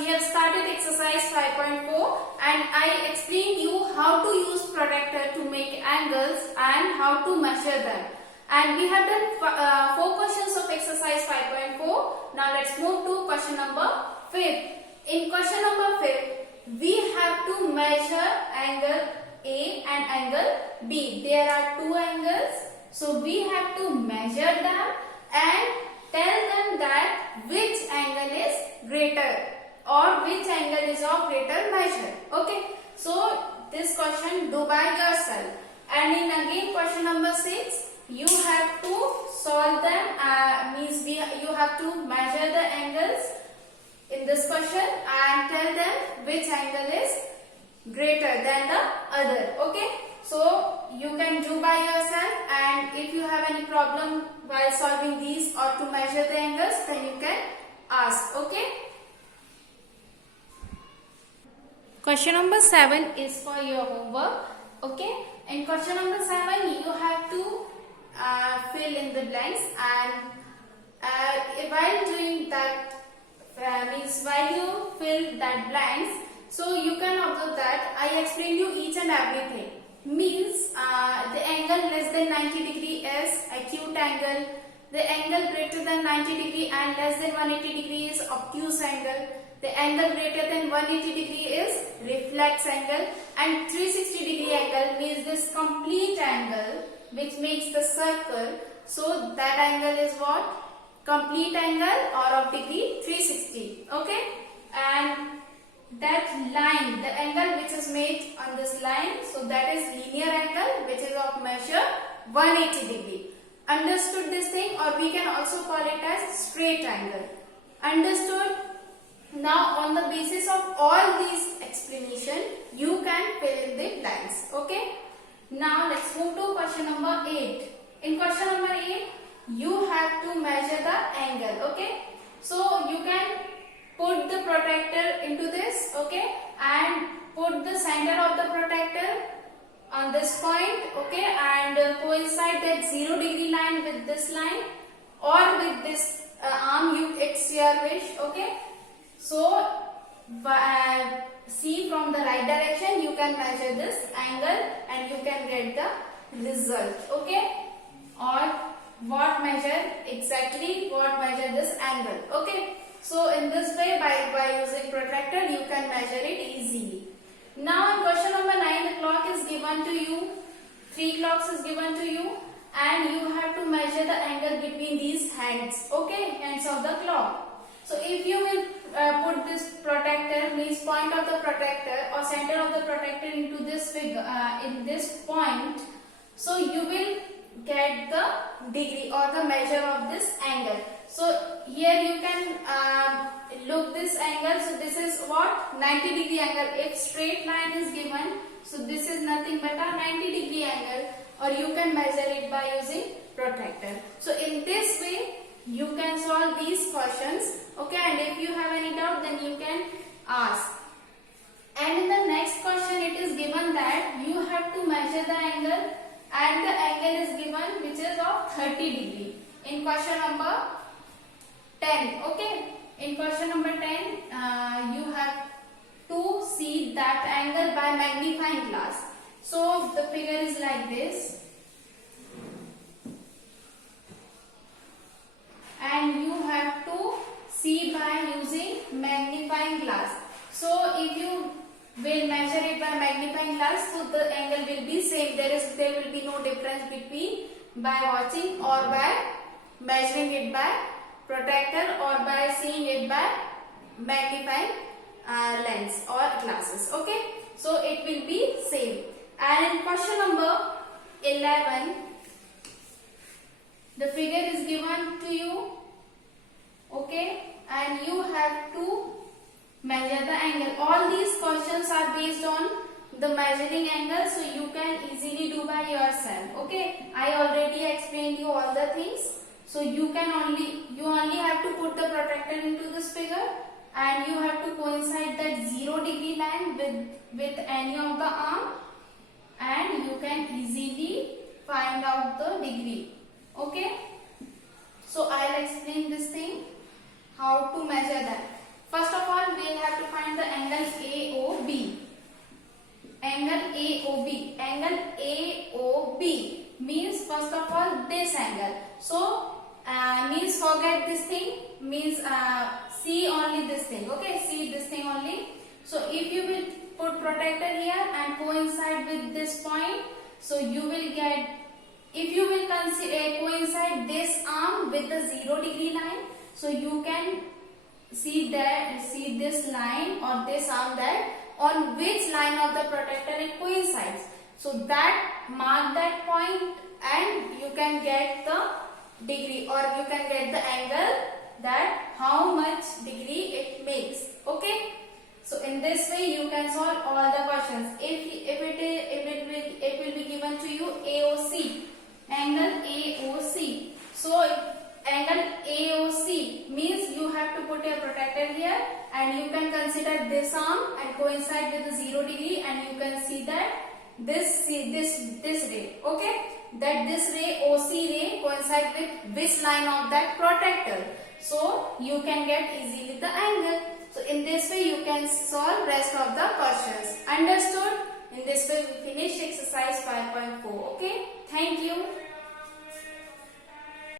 we have started exercise 5.4 and I explained you how to use protractor to make angles and how to measure them. And we have done 4 questions of exercise 5.4. Now let's move to question number 5. In question number 5, we have to measure angle A and angle B. There are 2 angles. So we have to measure them and tell them that which angle is greater or which angle is of greater measure. Okay. So this question do by yourself. And in again question number 6, you have to solve them. You have to measure the angles in this question and tell them which angle is greater than the other. Okay. So you can do by yourself, and if you have any problem while solving these or to measure the angles, then you can ask. Okay. Question number 7 is for your homework. Okay. In question number 7, you have to fill in the blanks, and while doing that, while you fill that blanks, so you can observe that I explain you each and everything. Means the angle less than 90 degree is acute angle, the angle greater than 90 degree and less than 180 degree is obtuse angle, the angle greater than 180 degree is reflex angle, and 360 degree angle means this complete angle which makes the circle. So that angle is what? Complete angle or of degree 360. Okay. And that line, the angle which is made on this line, so that is linear angle which is of measure 180 degree. Understood this thing, or we can also call it as straight angle. Understood? Now on the basis of all these explanation, you can fill in the blanks. Okay. Now let's move to question number 8. In question number 8, you have to measure the angle. Okay. So you can put the protractor into this, okay, and put the center of the protractor on this point, okay, and coincide that 0 degree line with this line or with this arm, it's your wish, okay. So see from the right direction, you can measure this angle and you can get the result, okay, or what measure exactly, what measure this angle, okay. So in this way, by using protractor, you can measure it easily. Now in question number 9, the clock is given to you, 3 clocks is given to you, and you have to measure the angle between these hands, okay, hands of the clock. So if you will put this protractor, means point of the protractor or center of the protractor into this figure, in this point, so you will get the degree or the measure of this angle. So here you can look this angle. So this is what? 90 degree angle. If straight line is given, so this is nothing but a 90 degree angle, or you can measure it by using protractor. So in this way you can solve these questions, okay, and if you have any doubt, then you can ask. And in the next question it is given that you have to measure the angle, and the angle is given which is of 30 degree in question number 10. Okay. In question number 10, you have to see that angle by magnifying glass. So the figure is like this, and you have to see by using magnifying glass. So if you will measure it by magnifying glass, so the angle will be same. There will be no difference between by watching or by measuring it by protractor or by seeing it by magnifying lens or glasses. Okay. So it will be same. And in question number 11, the figure is given to you, okay, and you have to measure the angle. All these questions are based on the measuring angle, so you can easily do by yourself. Okay, I already explained you all the things. So you only have to put the protractor into this figure, and you have to coincide that 0 degree line with any of the arm, and you can easily find out the degree. Okay. So I'll explain this thing, how to measure that. First of all, we'll have this angle. So means forget this thing, means see only this thing. Okay, see this thing only. So if you will put protector here and coincide with this point, so you will get, if you will consider coincide this arm with the 0 degree line, so you can see that, see this line or this arm, that on which line of the protector it coincides. So that mark that point and you can get the degree, or you can get the angle, that how much degree it makes. Okay. So in this way you can solve all the questions. If it will be given to you AOC, angle AOC. So angle AOC means you have to put a protector here and you can consider this arm and coincide with the 0 degree, and you can see that this ray. Okay, that this ray, OC ray, coincide with which line of that protector. So you can get easily the angle. So in this way you can solve rest of the questions. Understand?